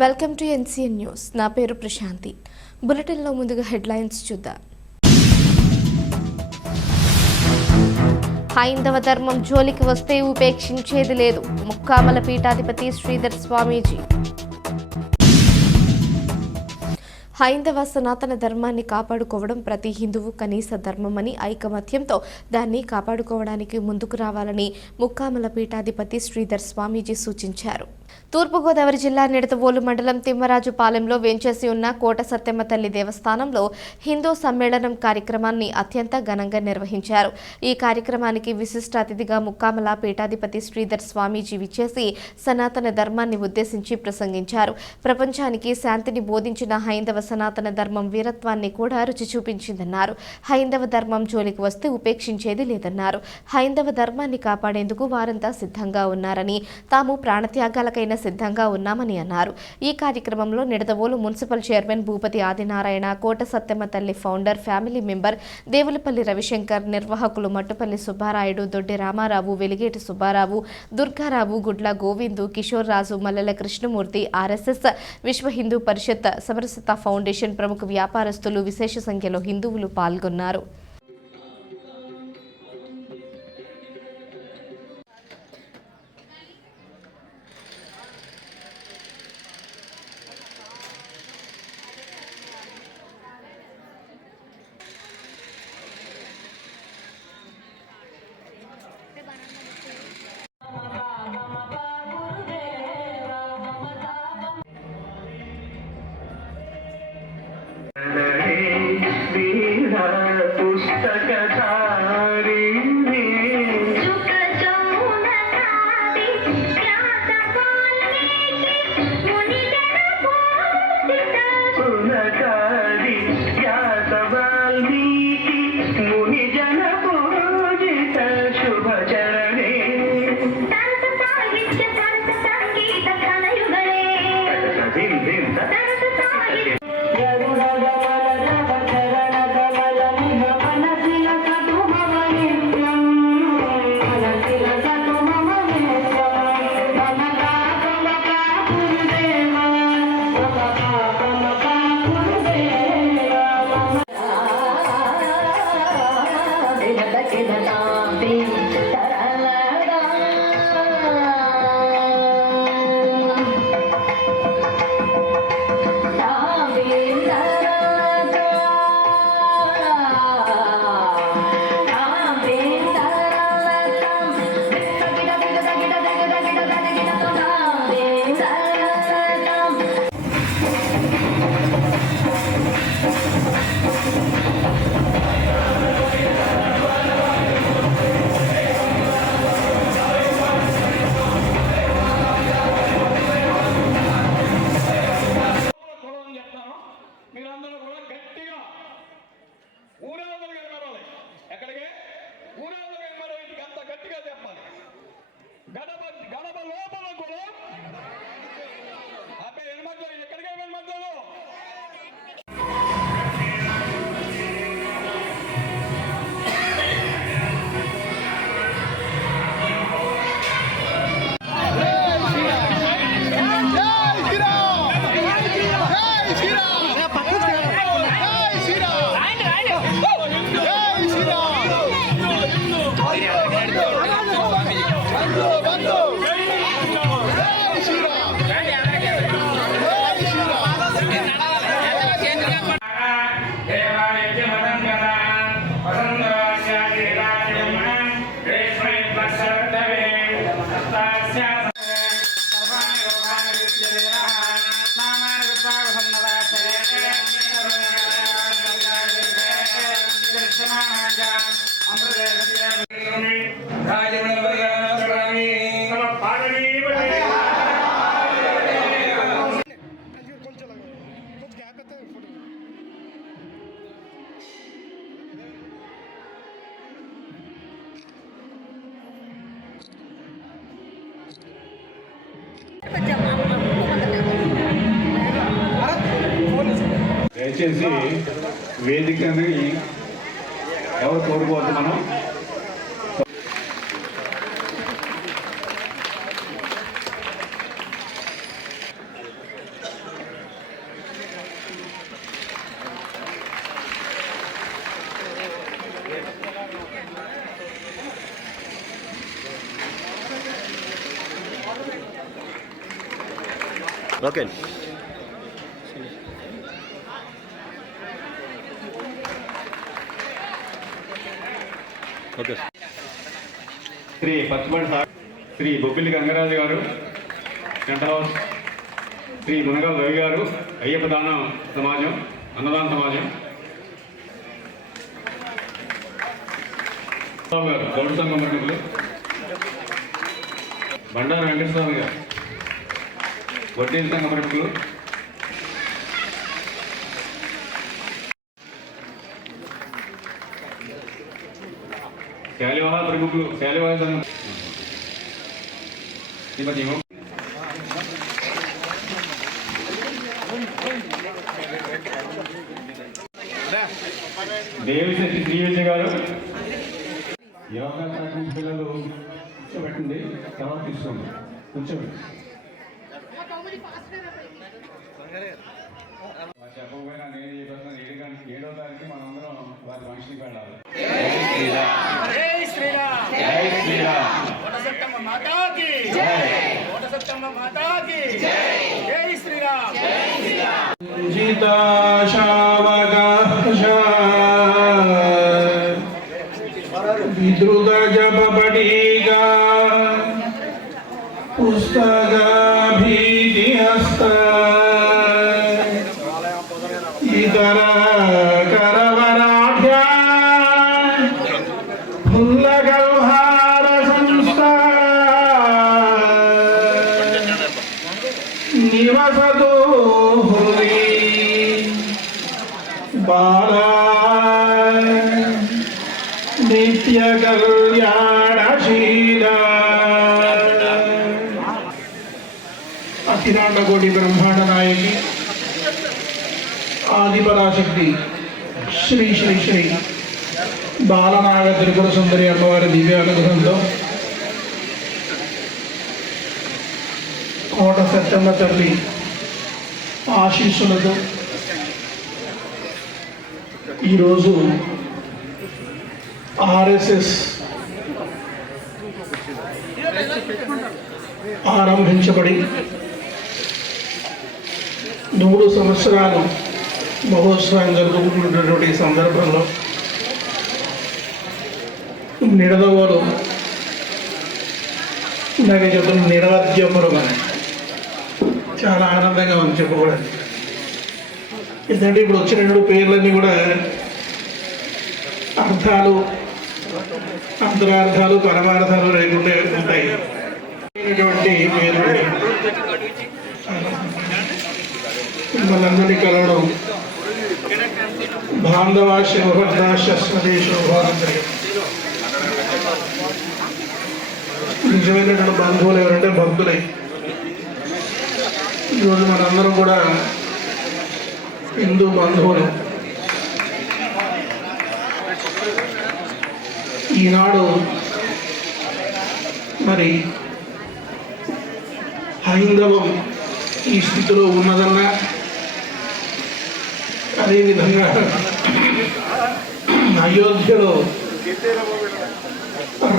Welcome to NCN news. నా పేరు ప్రశాంతి. బులెటిన్లో ముందుగా హెడ్లైన్స్ చూద్దాం. హైందవ ధర్మం జోలికి వస్తే ఉపేక్షించేది లేదు. ముక్కామల పీఠాధిపతి శ్రీధర్ స్వామీజీ. హైందవ సనాతన ధర్మాన్ని కాపాడుకోవడం ప్రతి హిందువు కనీస ధర్మమని, ఐకమత్యంతో దాన్ని కాపాడుకోవడానికి ముందుకు రావాలని ముక్కామల పీఠాధిపతి శ్రీధర్ స్వామీజీ సూచించారు. తూర్పుగోదావరి జిల్లా నిడదవోలు మండలం తిమ్మరాజుపాలెంలో వేంచేసి ఉన్న కోట సత్యమ్మ తల్లి దేవస్థానంలో హిందూ సమ్మేళనం కార్యక్రమాన్ని అత్యంత ఘనంగా నిర్వహించారు. ఈ కార్యక్రమానికి విశిష్ట అతిథిగా ముక్కామల పీఠాధిపతి శ్రీధర్ స్వామీజీ విచ్చేసి సనాతన ధర్మాన్ని ఉద్దేశించి ప్రసంగించారు. ప్రపంచానికి శాంతిని బోధించిన హైందవ సనాతన ధర్మం వీరత్వాన్ని కూడా రుచి చూపించిందన్నారు. హైందవ ధర్మం జోలికి వస్తే ఉపేక్షించేది లేదన్నారు. హైందవ ధర్మాన్ని కాపాడేందుకు వారంతా సిద్ధంగా ఉన్నారని, తాము ప్రాణత్యాగాలకైనా సిద్ధంగా ఉన్నామని అన్నారు. ఈ కార్యక్రమంలో నిడదవోలు మున్సిపల్ చైర్మన్ భూపతి ఆదినారాయణ, కోట సత్యమ్మ తల్లి founder, family member Devulapalli Ravishankar, నిర్వాహకులు మట్టుపల్లి సుబ్బారాయుడు, దొడ్డి రామారావు, వెలిగేటి సుబ్బారావు, దుర్గారావు, గుడ్ల గోవిందు, కిషోర్ రాజు, మల్లెల కృష్ణమూర్తి, ఆర్ఎస్ఎస్, విశ్వ హిందూ పరిషత్, సమరసత ఫౌండేషన్ ప్రముఖ వ్యాపారస్తులు, విశేష సంఖ్యలో హిందువులు పాల్గొన్నారు. దయచేసి వేదికని ఎవరు కోరుకోవద్దు. మనం ఓకే ఓకే శ్రీ పచ్చిబండి శ్రీ బొబ్బిలి గంగరాజు గారు సెంటర్ హౌస్, శ్రీ మునగల రవి గారు అయ్యప్ప దాన సమాజం, అన్నదాన సమాజం, గారు గౌడ సంఘం ప్రముఖులు, బండారు వెంకటస్వామి గారు వడ్డీల సంఘ ప్రముఖులు, శాలివాహ ప్రముఖులు, శాలివాహ సంఘం దేవిశెట్టి శ్రీవిద్య గారు. యోగా శాఖ పిల్లలు కూర్చోబెట్టండి, తర్వాత తీసుకోండి, కూర్చోబెట్టి చెప్పకపోయినా నేను చెప్పేస్తున్నాను. 7వ తారీఖు మనందరం వారి మనిషికి వెళ్ళాలి. జై శ్రీరామ్, జై శ్రీరామ్, కోటసత్తమ్మ మాతాకి జై, కోటసత్తమ్మ మాతాకి జై, జై శ్రీరామ్, జై శ్రీరామ్. విద్రుత జపపడిగా పుస్తక భీతి హస్త ఇతర కరవరాఢ్య ఫుల్లగల్హార సంస్థ నివసతో హృది బాలా నిత్య కళ్యాణశీల అఖిలాండకోటి బ్రహ్మాండ నాయకి ఆదిపరాశక్తి శ్రీ శ్రీ శ్రీ బాలనాగ త్రిపుర సుందరి అమ్మవారి దివ్యానుగ్రహంతో కోట సత్తమ్మ తల్లి ఆశీస్సులతో ఈరోజు ఆర్ఎస్ఎస్ ఆరంభించబడి 3 సంవత్సరాలు మహోత్సవం జరుగుతున్నటువంటి సందర్భంలో నిడదవోలు ఇందాక చెప్తున్న నిడవద్యపురం అని చాలా ఆనందంగా ఉంది చెప్పకూడదు. ఎందుకంటే ఇప్పుడు వచ్చిన పేర్లన్నీ కూడా అర్థాలు, అంతరార్థాలు, పరమార్థాలు లేకుండా ఉంటాయి. పేరు మనందరినీ కలవడం బాంధవాశ స్వదేశోభాంతరం. నిజమైనటువంటి బంధువులు ఎవరంటే భక్తులై. ఈరోజు మనందరం కూడా హిందూ బంధువులు. ఈనాడు మరి హైందవం ఈ స్థితిలో ఉన్నదన్నా, అదేవిధంగా అయోధ్యలో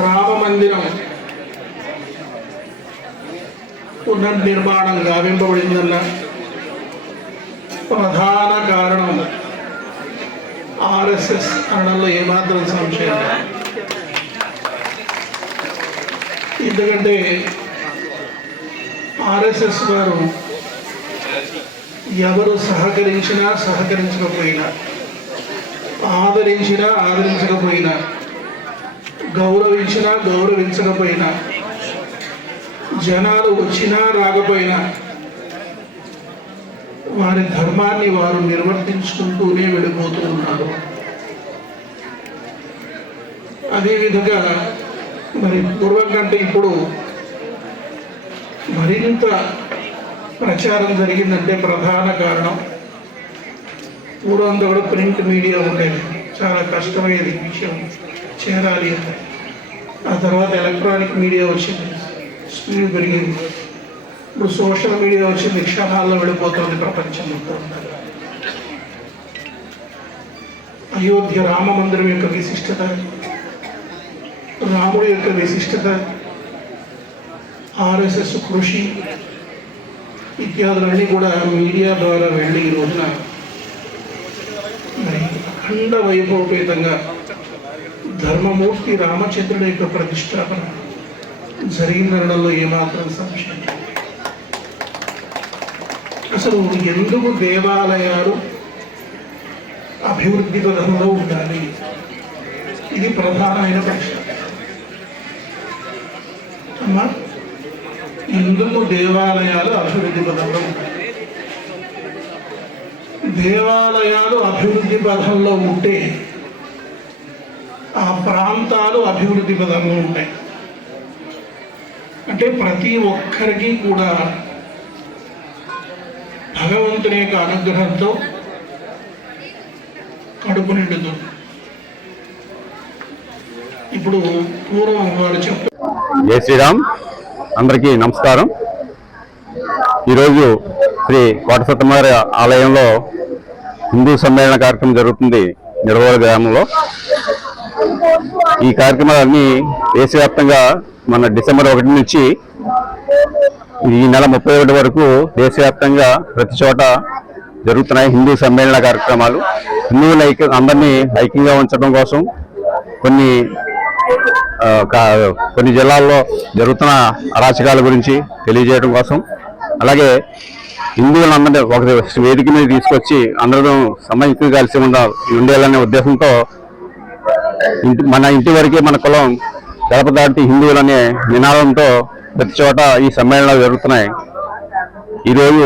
రామ మందిరం పునర్నిర్మాణం గావింపబడిందన్న ప్రధాన కారణం ఆర్ఎస్ఎస్ అనడంలో ఏమాత్రం సంశయం. ఎందుకంటే ఆర్ఎస్ఎస్ వారు ఎవరు సహకరించినా సహకరించకపోయినా, ఆదరించినా ఆదరించకపోయినా, గౌరవించినా గౌరవించకపోయినా, జనాలు వచ్చినా రాకపోయినా వారి ధర్మాన్ని వారు నిర్వర్తించుకుంటూనే వెళ్ళిపోతూ ఉన్నారు. అదేవిధంగా మరి పూర్వం కంటే ఇప్పుడు మరింత ప్రచారం జరిగిందంటే ప్రధాన కారణం, పూర్వంతో కూడా ప్రింట్ మీడియా ఉండేది, చాలా కష్టమయ్యేది విషయం చేరాలి అంటే. ఆ తర్వాత ఎలక్ట్రానిక్ మీడియా వచ్చింది, స్పీడ్ పెరిగింది. ఇప్పుడు సోషల్ మీడియా వచ్చింది, క్షణాల్లో వెళ్ళిపోతుంది ప్రపంచం మొత్తం. అయోధ్య రామ మందిరం యొక్క విశిష్టత, రాముడి యొక్క విశిష్టత, ఆర్ఎస్ఎస్ కృషి, ఇత్యాదులన్నీ కూడా మీడియా ద్వారా వెళ్ళి ఈ రోజున మరి అఖండ వైభవపేతంగా ధర్మమూర్తి రామచంద్రుడి యొక్క ప్రతిష్టాపన జరిగిందనడంలో ఏమాత్రం సంశయం లేదు. అసలు ఎందుకు దేవాలయాలు అభివృద్ధి పథంలో ఉండాలి, ఇది ప్రధానమైన ప్రశ్న. అమ్మా, ఎందుకు దేవాలయాలు అభివృద్ధి పథంలో ఉంటాయి? దేవాలయాలు అభివృద్ధి పథంలో ఉంటే ఆ ప్రాంతాలు అభివృద్ధి పథంలో ఉంటాయి. అంటే ప్రతి ఒక్కరికి కూడా భగవంతుని యొక్క అనుగ్రహంతో కడుపు నిండుతుంది. ఇప్పుడు పూర్వం వారు జై శ్రీరామ్. అందరికీ నమస్కారం. ఈరోజు శ్రీ కోట సత్తమారి ఆలయంలో హిందూ సమ్మేళన కార్యక్రమం జరుగుతుంది నిడవోలు గ్రామంలో. ఈ కార్యక్రమాలన్నీ దేశవ్యాప్తంగా మన డిసెంబర్ 1 నుంచి ఈ నెల 31 వరకు దేశవ్యాప్తంగా ప్రతి చోట జరుగుతున్నాయి హిందూ సమ్మేళన కార్యక్రమాలు. హిందువుల అందరినీ ఐక్యంగా ఉంచడం కోసం కొన్ని జిల్లాల్లో జరుగుతున్న అరాచకాల గురించి తెలియజేయడం కోసం, అలాగే హిందువులందరినీ ఒక వేదిక మీద తీసుకొచ్చి అందరూ సమైక్యంగా కలిసి ఉండేయాలనే ఉద్దేశంతో మన ఇంటి వరకే మన కులం గడప దాటి హిందువులనే నినాదంతో ప్రతి చోట ఈ సమ్మేళనాలు జరుగుతున్నాయి. ఈరోజు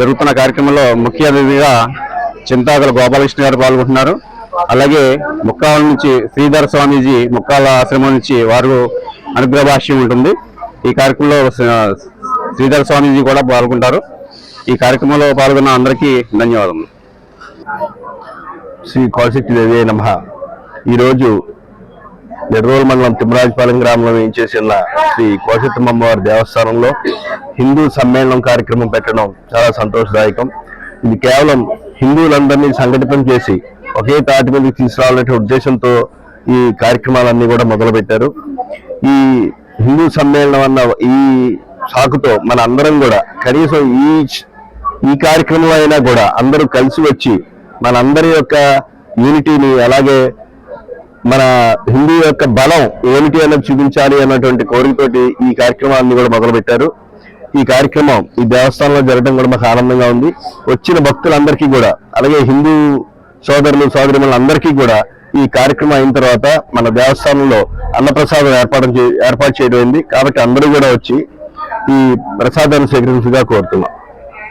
జరుగుతున్న కార్యక్రమంలో ముఖ్య అతిథిగా చింతాకుల గోపాలకృష్ణ గారు పాల్గొంటున్నారు. అలాగే ముక్కాల నుంచి శ్రీధర స్వామీజీ ముక్కాల ఆశ్రమం నుంచి వారు అనుగ్రహ భాష్యం ఉంటుంది. ఈ కార్యక్రమంలో శ్రీధర స్వామీజీ కూడా పాల్గొంటారు. ఈ కార్యక్రమంలో పాల్గొన్న అందరికీ ధన్యవాదములు. శ్రీ కోటశక్తి దేవి నమః. ఈరోజు నిడదవోలు మండలం తిమ్మరాజపాలెం గ్రామంలో వేయించేసిన శ్రీ కోటశక్తమ్మ వారి దేవస్థానంలో హిందూ సమ్మేళనం కార్యక్రమం పెట్టడం చాలా సంతోషదాయకం. ఇది కేవలం హిందువులందరినీ సంఘటితం చేసి ఒకే తాటి మీదకి తీసుకురావాలనే ఉద్దేశంతో ఈ కార్యక్రమాలన్నీ కూడా మొదలుపెట్టారు. ఈ హిందూ సమ్మేళనం అన్న ఈ సాకుతో మన అందరం కూడా కనీసం ఈ కార్యక్రమం అయినా కూడా అందరూ కలిసి వచ్చి మనందరి యొక్క యూనిటీని, అలాగే మన హిందూ యొక్క బలం ఏమిటి అన్నది చూపించాలి అన్నటువంటి కోరికతోటి ఈ కార్యక్రమాన్ని కూడా మొదలుపెట్టారు. ఈ కార్యక్రమం ఈ దేవస్థానంలో జరగడం కూడా మాకు ఆనందంగా ఉంది. వచ్చిన భక్తులందరికీ కూడా, అలాగే హిందూ సోదరులు సోదరిమణులందరికీ కూడా ఈ కార్యక్రమం అయిన తర్వాత మన దేవస్థానంలో అన్నప్రసాదం ఏర్పాటు చేయడం అయింది. కాబట్టి అందరూ కూడా వచ్చి ఈ ప్రసాదాన్ని స్వీకరించగా కోరుతున్నాం.